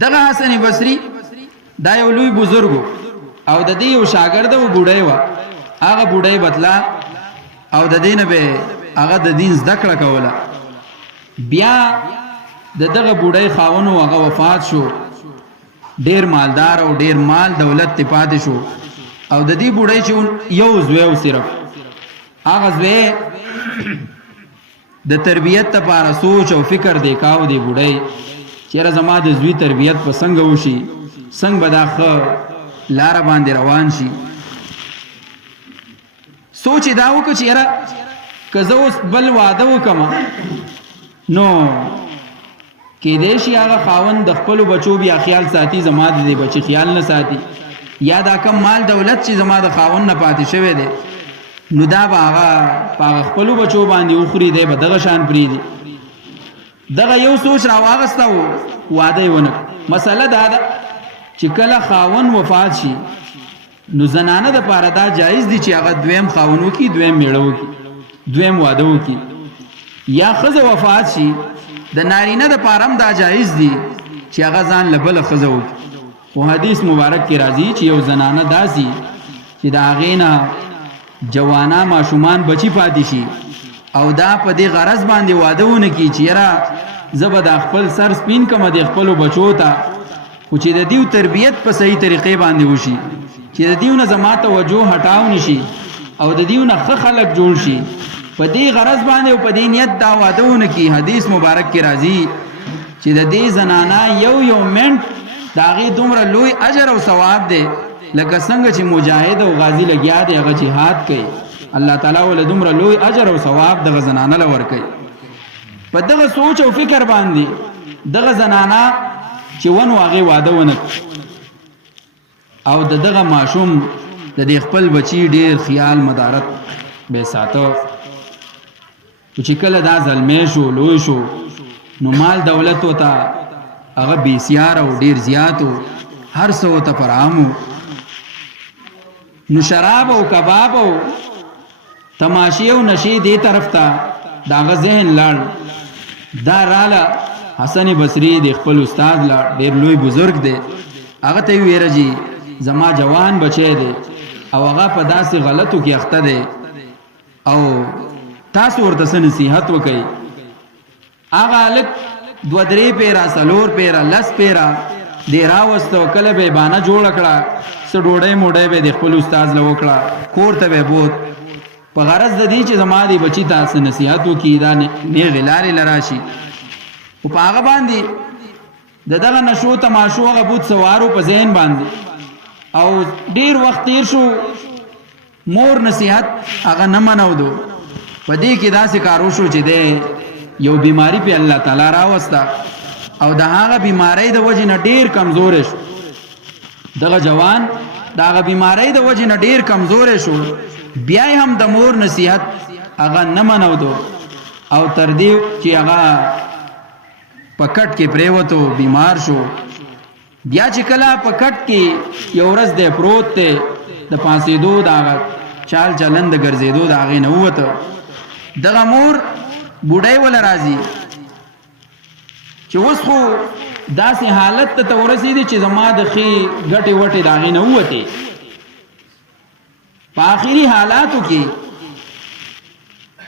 دغه حسن بصری دا یو لوی بزرګ او د دې یو شاګرد و بوډای و. هغه بوډای بتلا او د دین به هغه د دین زده کړه کوله. بیا دغه بوډای خاون او هغه وفات شو. ډیر مالدار او ډیر مال دولت ته پاتې شو. او د دې بوډای چې یو زوی او صرف هغه زوی د تربیت لپاره سوچ او فکر دی کاو دی بوډای چیرې زما د زوی تربیت په څنګه وشي، څنګه به دا ښه لاره باندې روان شي. سوچ دا وکړه چې یاره که زه اوس بل واده وکړم نو کېدای شي هغه خاوند د خپلو بچو بیا خیال ساتي، زما د دې بچي خیال نه ساتي، یا دا کم مال دولت چې زما د خاوند نه پاتې شوی دی نو دا به هغه په هغه خپلو بچو باندې وخوري، دی به دغه شان پرېږدي. دغه یو سوچ راواغسته و، واده یې ونه کړ. مسله دا ده چې کله خاوند وفات شي نو زنانه د پاره دا جایز دي چې هغه دویم خاوند وکړي، دویم میړه وکړي، دویم واده وکړي. یا ښځه وفات شي د نارینه د پاره هم دا جایز دي چې هغه ځان له بله ښځه وکړي. خو حدیث مبارک کې راځي چې یو زنانه داسي چې د هغې نه جوانا ماشومان بچی پاتې شي او دا په دې غرض باندې واده ونه کړي چې یاره زه به د خپل سر سپین کړم د خپلو بچو ته، خو چې د دیو تربیت په صحیح طریقې باندې وشي، چې د دیو نه زما توجه هټاو نشي او د دیو نه ښه خلک جوړ شي، په دې غرض باندې او په دې نیت دا واده ونه کړي. حدیث مبارک کې راځي چې د دې زنانه یو منټ د هغې دومره لوی اجر او ثواب دی لکه څنګه چې مجاهد او غازی لګیا دی هغه جهاد کوي، الله تعالی ول دومره لوی اجر او ثواب دغه زنانه له ورکوي. په دغه سوچ او فکر باندې دغه زنانه چې ونو هغې واده ونه او دغه ماشوم د دې خپل بچي ډیر خیال مدارت به ساته. چې کله دا زلمی شو لوی شو نو مال دولت وته هغه بېسیار او ډیر زیات و، هر څه ورته فراهم و. نو شراب او کباب او تماشې او نشې دې طرف ته د هغه ذهن لاړ. دا راله حسن بصري د خپل استاد لاړ، ډېر لوی بزرګ دی. هغه ته یې ویره جي زما جوان بچی دی او هغه په داسې غلطو کې اخته دی او تاسو ورته څه نصیحت وکئ. هغه هلک 2-3 پیره 4 پیره 10 پیره دې راوسته او کله به یې بانه جوړه کړه، څه ډوډۍ موډۍ به یې د خپل استاد له وکړه، کور ته به یې بوت په غرض د دې چې زما دې بچي ته څه نصیحت وکړي، دا نیغې لارې له راشي. خو په هغه باندې د دغه نشو تماشو هغه بوت سوارو په ذهن باندې او ډیر وخت تیر شو، مور نصیحت هغه نه منودو. په دې کې داسې کار وشو چې دی یو بیماری په الله تعالی راوسته او د هغه بیماری د وجې نه ډیر کمزوری شو. دغه جوان د هغه بیماری د وجې نه ډیر کمزوری شو، بیا هم د مور نصیحت هغه نه منودو او تر دې چې هغه په کټ کې پریوتو بیمار شو. بیا چې کله په کټ کې یو ورځ دی پروت دی، د پاسېدو د هغه چال چلن د ګرځېدو د هغې نه ووته. دغه مور بوډۍ وله راځي چې اوس خو داسې حالت ته ورسېدې چې زما د ښې ګټې وټې د هغې نه ووتې. په آخري حالاتو کې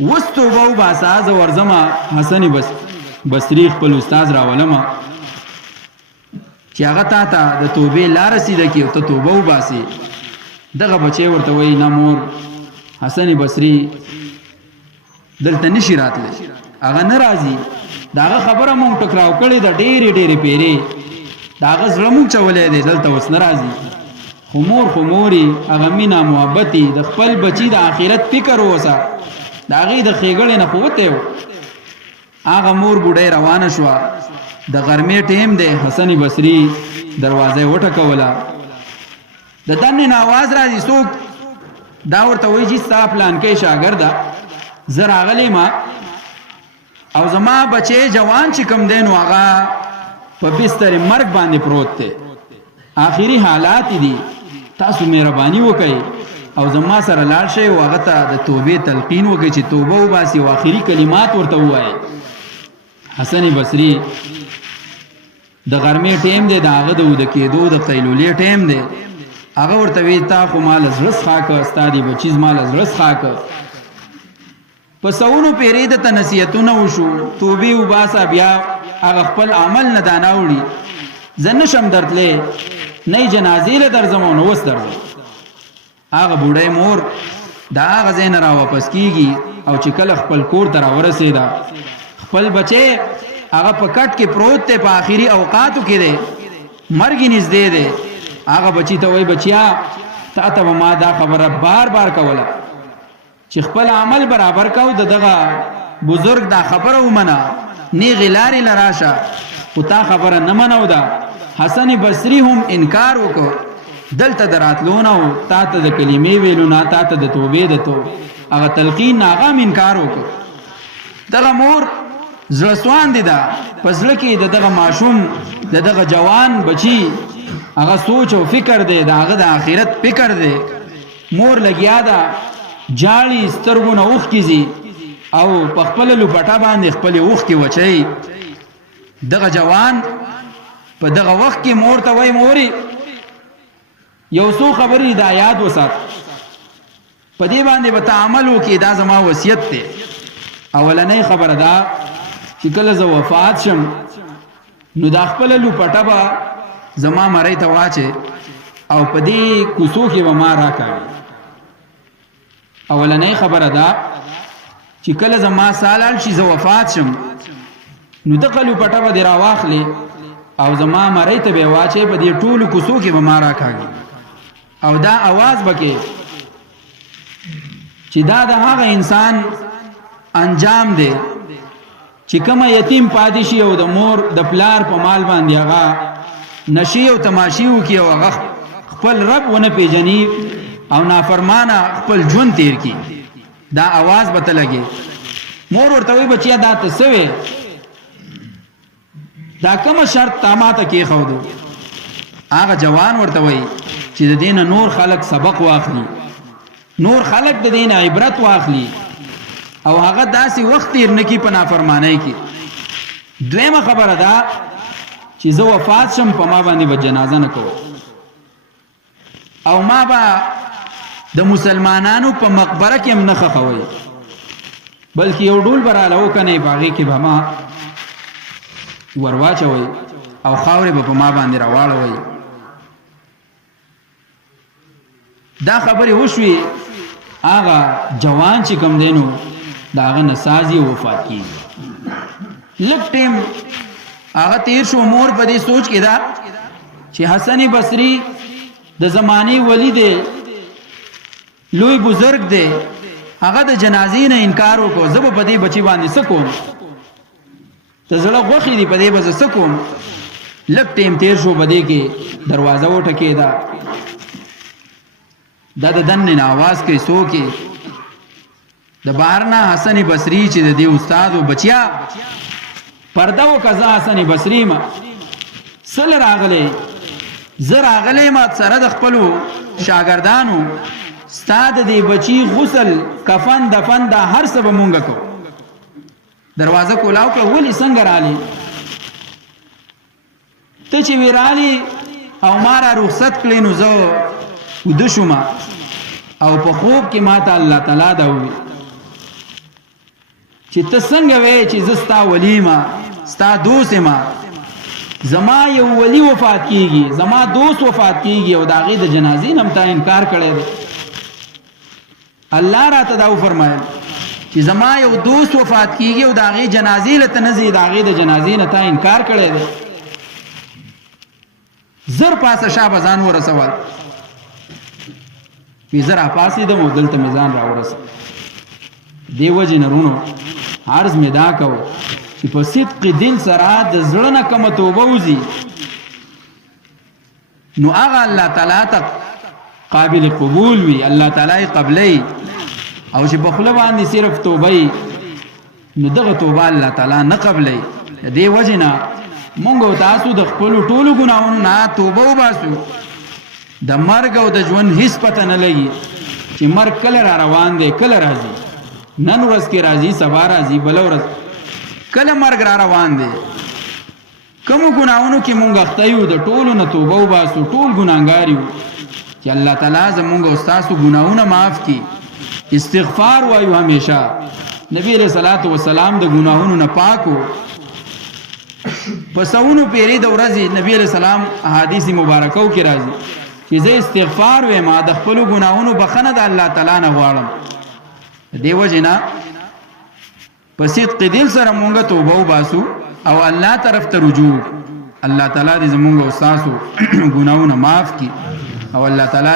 اوس توبه وباسه، زه ورځمه حسن بصري خپل استاد راولمه چې هغه تا ته د توبې لاره سیده کړي او ته توبه وباسې. دغه بچی ورته وایي نه مور، حسن بصري دلته نشي راتلی، هغه نه راځي، د هغه خبره مونږ ټکراو کړې ده ډېرې پیرې، د هغه زړه مونږ چولی دی، دلته اوس نه راځي. خو موري هغه مینه محبتي د خپل بچي د آخرت فکر ووسه، د هغې د ښېګړې نه خو وتی و. هغه مور بوډۍ روانه شوه، د غرمې ټیم دی، حسن بصري دروازه یې وټکوله، د دننه نه آواز راځي، څوک؟ دا ورته وایي چې ستا پلانکی شاګرده، زه راغلی ما او زما بچی جوان چې کوم دی نو هغه په بستر مرګ باندې پروت دی، آخري حالات دي، تاسو مهرباني وکئ او زما سره لاړ شئ او هغه ته د توبې تلقین وکړئ چې توبه وباسي او آخري کلمات ورته ووایي. حسن بصري د غرمې ټیم دی د هغه د وده کېدو د قیلولې ټیم دی هغه ورته وی تا خو مال زړه څښاکه ستا دې بچي زما له زړه څښاکه په سونو پیرې درته نصیحتونه وشو توبې وباسه بیا هغه خپل عمل نه دا نه وړي زه نشم درتلی نه یې جنازې له درځم او نه اوس درځم هغه بوډۍ مور د هغه ځای نه راواپس کېږي او چې کله خپل کور ته راورسېده خپل بچی هغه په کټ کې پروت دی په آخري اوقاتو کې دی مرګ یې نږدې دی هغه بچی ته وایي بچیا تا ته به ما دا خبره بار بار کوله چې خپل عمل برابر کو د دغه بزرګ دا خبره ومنه نیغې لارې له راشه خو تا خبره نه منو ده حسن بصري هم انکار وکړ دلته د راتلو نه و تا ته د کلمې ویلو نه تا ته د توبې د تو هغه تلقین نه هغه هم انکار وکړ دغه مور زړه سواندې ده په زړه کې د دغه ماشوم د دغه جوان بچي هغه سوچ او فکر دی د هغه د آخرت فکر دی مور لګیا ده جاړي سترګونه اوښکې ځي او په خپله لوپټه باندې خپلې اوښکې وچوي دغه جوان په دغه وخت کې مور ته وایي مورې یو څو خبرې دا یاد وسات په دې باندې به ته عمل وکړې دا زما وصیت دی اولنۍ خبره دا چې کله زه وفات شم نو دا خپله لوپټه به زما مرۍ ته واچې او په دې کوڅو کې به ما راکاږي اولنۍ خبره دا چې کله زما سالال شي زه وفات شم نو دغه لوپټه به دې راواخلې او زما مرۍ ته به یې واچې په دې ټولو کوڅو کې به ما راکاږي او دا आवाज بکې چې دا د هغه انسان انجام دی چې کومه یتیم پاتې شي او د مور د پلار په مال باندې هغه نشي او تماشي وکړي او هغه خپل رب ونه پیژني او نافرمانه خپل ژوند تیر کړي دا आवाज به ته لګي مور ورته وایي بچیا دا ته څه وې دا کومه شرط تا ماته کېښودو هغه جوان ورته وایي چې د دې نه نور خلک سبق واخلي نور خلک د دې نه عبرت واخلي او هغه داسې وخت تیر نه کړي په نافرمانۍ کې دویمه خبره ده چې زه وفات شم په ما باندې به جنازه نه کوم او ما به د مسلمانانو په مقبره کې هم نه ښخوئ بلکې یو ډول به راله وکنئ په هغې کې به ما ورواچوئ او خاورې به په ما باندې راواړوئ دا خبرې وشوې هغه جوان چې کوم دی نو د هغه نه سازي وفات کېږي لږ ټیم هغه تیر شو مور په دې سوچ کې ده چې حسن بصري د زمانې ولی دی لوی بزرگ دی هغه د جنازې نه انکار وکړو زه به په دې بچي باندې څه کوم د زړه غوښې دي په دې به زه څه کوم لږ ټیم تیر شو په دې کې دروازه وټکېده دا د دننه نه आवाज کوي څوک د بهر نه حسن بصري چې د دې استاد او بچیا پرده وکړه حسن بصري ما سل راغلی زه راغلی ما سره د خپلو شاګردانو ستا د دې بچي غسل کفن دفن دا هر څه به مونږ کوو دروازه کولاو کړه ولې څنګه رالی ته چې وی رالی او ما را رخصت کړې نو زه وده شوم او په خوب کې ماته الله تعالی دا وویل چې ته څنګه وې چې زه ستا ولی ما ستا دوست ما زما یو ولی وفات کیږي زما دوست وفات کیږي او د هغې د جنازې نه هم تا انکار کړی دی الله راته دا وفرمایل چې زما یو دوست وفات کیږي او د هغې جنازې له ته نه ځې د هغې د جنازې نه تا انکار کړی دی زر پاسه شا به ځان ورسول وی زه راپاڅېدم او دلته مې ځان راورسه دې وجې نه رونو عرض مې دا کوو چې په صدق دل سره د زړه نه کومه توبه وځي نو هغه الله تعالی ته قابل قبول وي الله تعالی قبلی او چې په خوله باندې صرف توبه نو دغه توبه الله تعالی نه قبلی دې وجې نه مونږ او تاسو د خپلو ټولو ګناهونو نه توبه وباسو د مرګ او د ژوند هیڅ پته نه لګي چې مرګ کله را روان دی کله راځي نن ورځ کې راځي سبا راځي بله ورځ کله مرګ را روان دی کومو ګناهونو کې مونږ اخته یو د ټولو نه توبه وباسو ټول ګناهګار یو چې الله تعالی زمونږ او ستاسو ګناهونه معاف کړي استغفار وایو همیشه نبی علیہ الصلوۃ والسلام د ګناهونو نه پاکو پسونو پیری د ورځې نبی علیہ السلام احادیث مبارکو کې راځي چې زه استغفار وایم د خپل ګناهونو بخنه د الله تعالی نه غواړم دیو جنا پسید دل سره مونږه توبه وباسو او الله طرف ته رجوع الله تعالی دې زمونږ او تاسو ګناهونه معاف کړي او الله تعالی